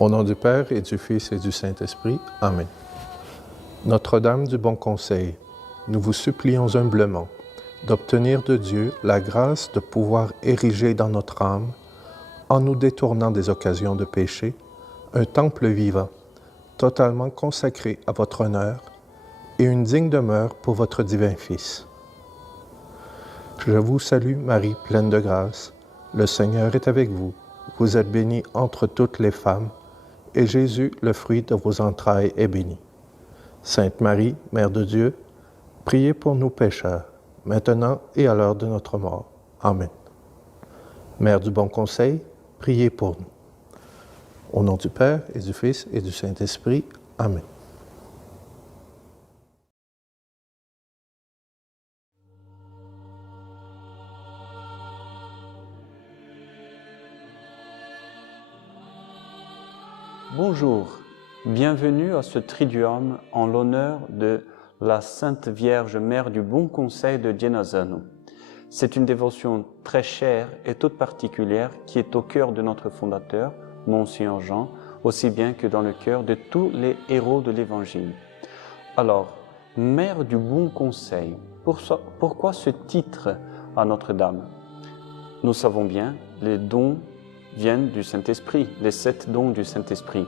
Au nom du Père et du Fils et du Saint-Esprit. Amen. Notre-Dame du Bon Conseil, nous vous supplions humblement d'obtenir de Dieu la grâce de pouvoir ériger dans notre âme, en nous détournant des occasions de péché, un temple vivant, totalement consacré à votre honneur et une digne demeure pour votre divin Fils. Je vous salue, Marie, pleine de grâce. Le Seigneur est avec vous. Vous êtes bénie entre toutes les femmes, et Jésus, le fruit de vos entrailles, est béni. Sainte Marie, Mère de Dieu, priez pour nous pécheurs, maintenant et à l'heure de notre mort. Amen. Mère du Bon Conseil, priez pour nous. Au nom du Père et du Fils et du Saint-Esprit. Amen. Bonjour, bienvenue à ce Triduum en l'honneur de la Sainte Vierge Mère du Bon Conseil de Genazzano. C'est une dévotion très chère et toute particulière qui est au cœur de notre fondateur, Monseigneur Jean, aussi bien que dans le cœur de tous les héros de l'Évangile. Alors, Mère du Bon Conseil, pourquoi ce titre à Notre-Dame? Nous savons bien, les dons viennent du Saint-Esprit, les 7 dons du Saint-Esprit.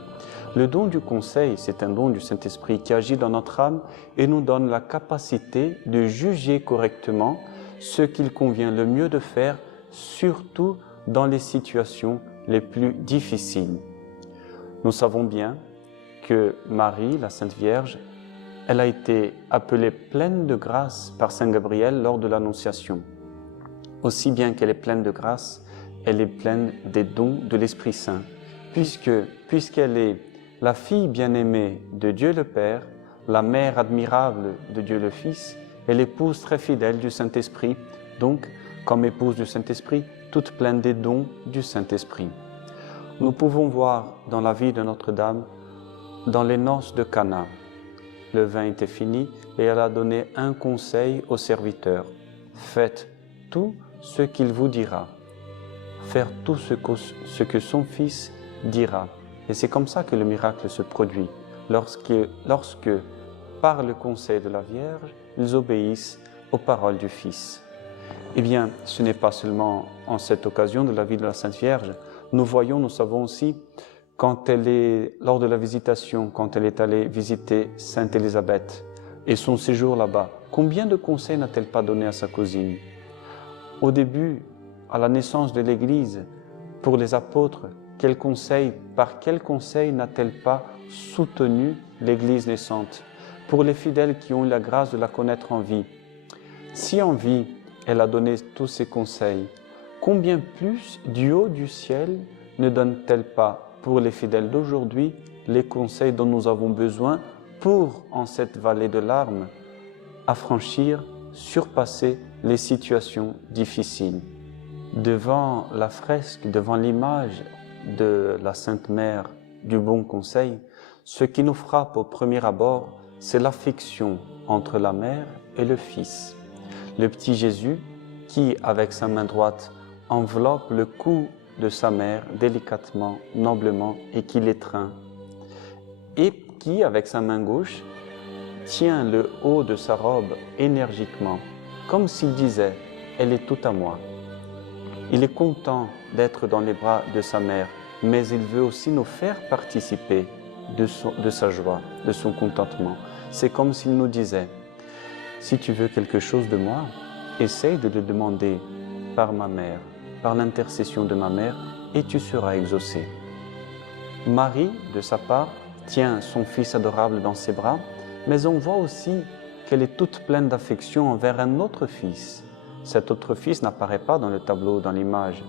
Le don du conseil, c'est un don du Saint-Esprit qui agit dans notre âme et nous donne la capacité de juger correctement ce qu'il convient le mieux de faire, surtout dans les situations les plus difficiles. Nous savons bien que Marie, la Sainte Vierge, elle a été appelée pleine de grâce par Saint Gabriel lors de l'Annonciation. Aussi bien qu'elle est pleine de grâce, elle est pleine des dons de l'Esprit Saint, puisqu'elle est la fille bien-aimée de Dieu le Père, la mère admirable de Dieu le Fils, et l'épouse très fidèle du Saint-Esprit, donc, comme épouse du Saint-Esprit, toute pleine des dons du Saint-Esprit. Nous pouvons voir dans la vie de Notre-Dame, dans les noces de Cana, le vin était fini et elle a donné un conseil aux serviteurs. Faites tout ce qu'il vous dira. Faire tout ce que son fils dira. Et c'est comme ça que le miracle se produit, lorsque, par le conseil de la Vierge, ils obéissent aux paroles du Fils. Eh bien, ce n'est pas seulement en cette occasion de la vie de la Sainte Vierge. Nous savons aussi, lors de la visitation, quand elle est allée visiter Sainte Élisabeth et son séjour là-bas, combien de conseils n'a-t-elle pas donné à sa cousine? Au début, à la naissance de l'Église, pour les apôtres, par quel conseil n'a-t-elle pas soutenu l'Église naissante? Pour les fidèles qui ont eu la grâce de la connaître en vie, si en vie, elle a donné tous ces conseils, combien plus du haut du ciel ne donne-t-elle pas pour les fidèles d'aujourd'hui les conseils dont nous avons besoin pour, en cette vallée de larmes, affranchir, surpasser les situations difficiles? Devant la fresque, devant l'image de la Sainte Mère du Bon Conseil, ce qui nous frappe au premier abord, c'est l'affection entre la mère et le fils. Le petit Jésus qui, avec sa main droite, enveloppe le cou de sa mère délicatement, noblement, et qui l'étreint. Et qui, avec sa main gauche, tient le haut de sa robe énergiquement, comme s'il disait « Elle est toute à moi ». Il est content d'être dans les bras de sa mère, mais il veut aussi nous faire participer de sa joie, de son contentement. C'est comme s'il nous disait, si tu veux quelque chose de moi, essaye de le demander par ma mère, par l'intercession de ma mère, et tu seras exaucé. Marie, de sa part, tient son fils adorable dans ses bras, mais on voit aussi qu'elle est toute pleine d'affection envers un autre fils. Cet autre fils n'apparaît pas dans le tableau, dans l'image.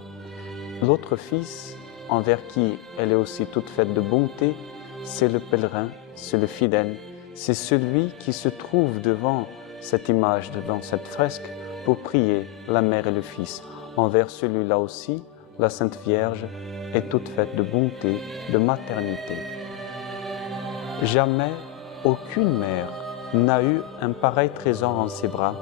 L'autre fils, envers qui elle est aussi toute faite de bonté, c'est le pèlerin, c'est le fidèle, c'est celui qui se trouve devant cette image, devant cette fresque, pour prier la mère et le fils. Envers celui-là aussi, la Sainte Vierge est toute faite de bonté, de maternité. Jamais aucune mère n'a eu un pareil trésor en ses bras,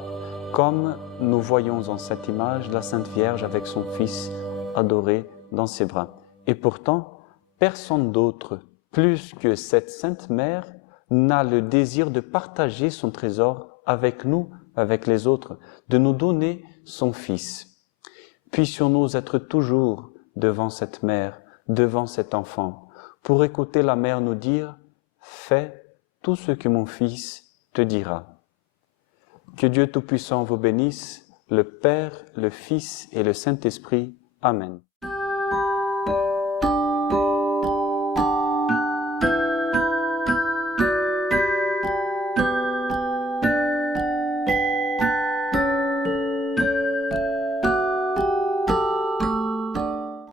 comme nous voyons en cette image la Sainte Vierge avec son Fils adoré dans ses bras. Et pourtant, personne d'autre, plus que cette Sainte Mère, n'a le désir de partager son trésor avec nous, avec les autres, de nous donner son Fils. Puissions-nous être toujours devant cette mère, devant cet enfant, pour écouter la mère nous dire « Fais tout ce que mon Fils te dira ». Que Dieu Tout-Puissant vous bénisse, le Père, le Fils et le Saint-Esprit. Amen.